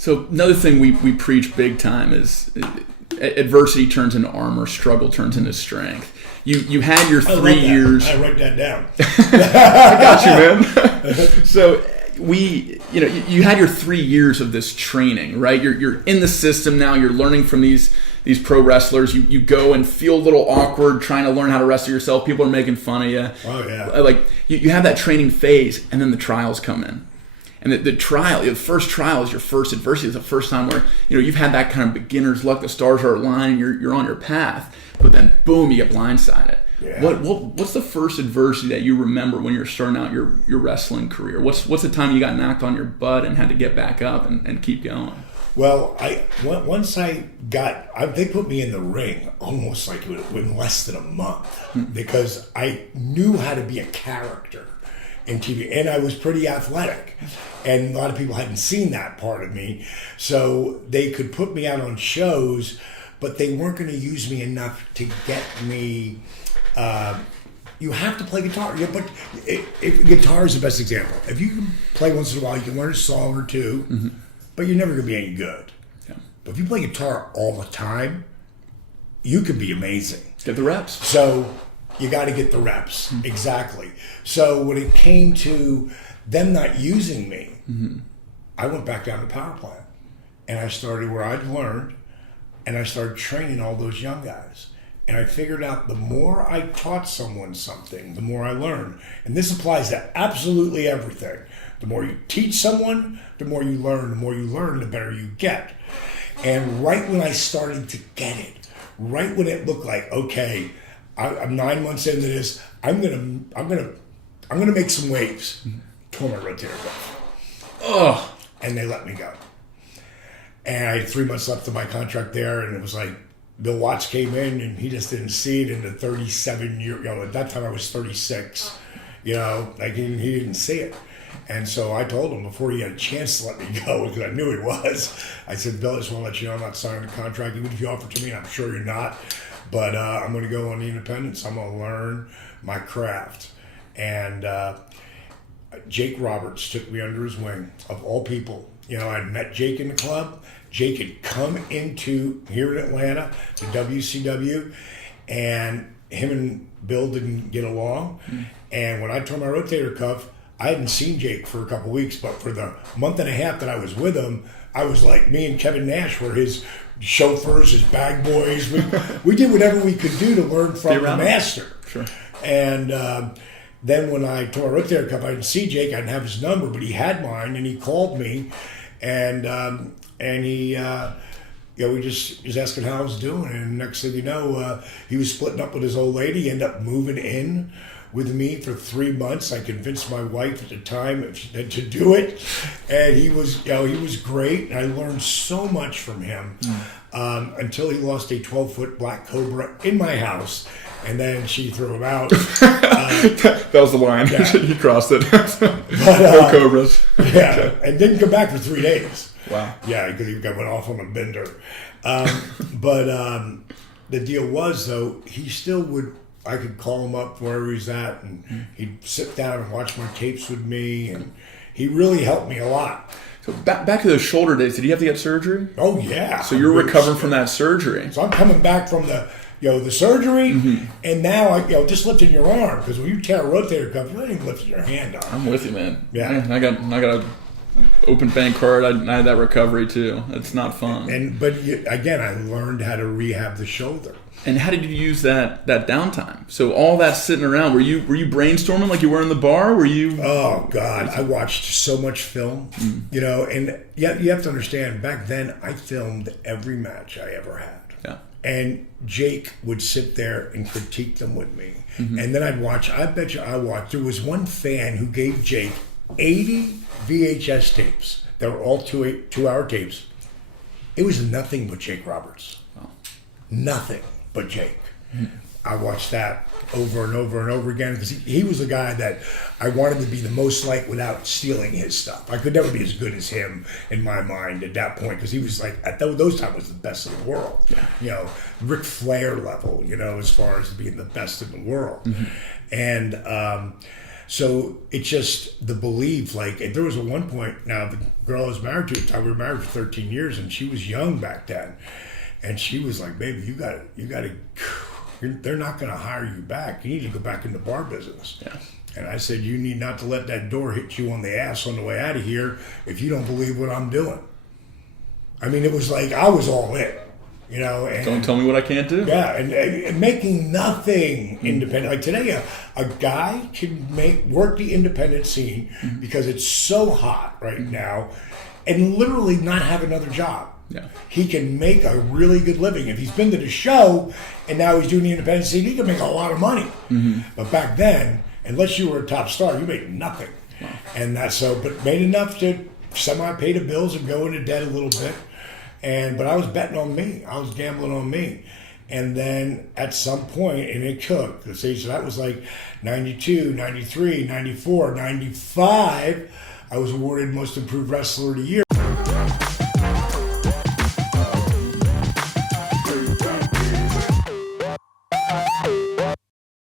So another thing we preach big time is adversity turns into armor, struggle turns into strength. You had your 3 years. I write that down. I got you, man. So you had your 3 years of this training, right? You're in the system now. You're learning from these pro wrestlers. You go and feel a little awkward trying to learn how to wrestle yourself. People are making fun of you. Oh yeah. Like you have that training phase, and then the trials come in. And the first trial is your first adversity. It's the first time where you've had that kind of beginner's luck. The stars are aligning. You're on your path, but then boom, you get blindsided. Yeah. What's the first adversity that you remember when you're starting out your wrestling career? What's the time you got knocked on your butt and had to get back up and keep going? Well, once they put me in the ring almost like in less than a month because I knew how to be a character in TV, and I was pretty athletic, and a lot of people hadn't seen that part of me, so they could put me out on shows, but they weren't going to use me enough to get me. You have to play guitar, but guitar is the best example. If you can play once in a while, you can learn a song or two, but you're never going to be any good. Yeah. But if you play guitar all the time, you can be amazing. Get the reps. So you got to get the reps. Exactly. So when it came to them not using me, I went back down to the power plant and I started where I'd learned, and I started training all those young guys. And I figured out the more I taught someone something, the more I learned. And this applies to absolutely everything. The more you teach someone, the more you learn. The more you learn, the better you get. And right when I started to get it, right when it looked like, okay, I'm 9 months into this, I'm gonna make some waves. Tore my rotator cuff. Oh, and they let me go. And I had 3 months left of my contract there, and it was like Bill Watts came in, and he just didn't see it in the 37 year. At that time I was 36. Like he didn't see it. And so I told him before he had a chance to let me go, because I knew he was. I said, Bill, I just want to let you know I'm not signing a contract, even if you offer it to me, and I'm sure you're not. But I'm going to go on the independence. I'm going to learn my craft. And Jake Roberts took me under his wing, of all people. I'd met Jake in the club. Jake had come into here in Atlanta to WCW, and him and Bill didn't get along. And when I tore my rotator cuff, I hadn't seen Jake for a couple weeks, but for the month and a half that I was with him, I was like, me and Kevin Nash were his chauffeurs, his bag boys. We did whatever we could do to learn from the master. Sure. And then when I tore my rotator cuff, I didn't see Jake. I didn't have his number, but he had mine, and he called me, and he, we just was asking how I was doing. And next thing you know, he was splitting up with his old lady. He ended up moving in with me for 3 months. I convinced my wife at the time to do it, and he was great. And I learned so much from him until he lost a 12-foot black cobra in my house, and then she threw him out. That was the line. Yeah. He crossed it. No cobras. Yeah, okay. And didn't come back for 3 days. Wow. Yeah, because he went off on a bender. But the deal was, though, he still would. I could call him up wherever he's at, and he'd sit down and watch my tapes with me, and he really helped me a lot. So back to those shoulder days, did you have to get surgery? Oh yeah. So you're recovering from that surgery. So I'm coming back from the surgery, and now I just lifting your arm, because when you tear a rotator cuff, you ain't lifting your hand up. I'm with you, man. Yeah. I got a open bank card. I had that recovery too. It's not fun. But again, I learned how to rehab the shoulder. And how did you use that downtime? So all that sitting around, were you brainstorming like you were in the bar? Were you? Oh God, I watched so much film, and you have to understand. Back then, I filmed every match I ever had. Yeah. And Jake would sit there and critique them with me, and then I'd watch. I bet you I watched. There was one fan who gave Jake 80 VHS tapes that were all 2-hour tapes. It was nothing but Jake Roberts. Wow. Nothing but Jake. I watched that over and over and over again, because he was the guy that I wanted to be the most like without stealing his stuff. I could never be as good as him in my mind at that point, because he was like, at those times was the best in the world. Yeah. Ric Flair level, as far as being the best in the world. And So it's just the belief. Like there was a one point. Now the girl I was married to at the time, we were married for 13 years, and she was young back then, and she was like, "Baby, you got to. They're not going to hire you back. You need to go back in the bar business." Yeah. And I said, "You need not to let that door hit you on the ass on the way out of here if you don't believe what I'm doing." I mean, it was like I was all in. And Don't tell me what I can't do. yeah, and making nothing independent. Like today, a guy can work the independent scene because it's so hot right now, and literally not have another job. Yeah. He can make a really good living. If he's been to the show and now he's doing the independent scene, he can make a lot of money. But back then, unless you were a top star, you made nothing. Wow. And but made enough to semi-pay the bills and go into debt a little bit. But I was betting on me. I was gambling on me. And then at some point, and it took, so that was like 92, 93, 94, 95, I was awarded Most Improved Wrestler of the Year.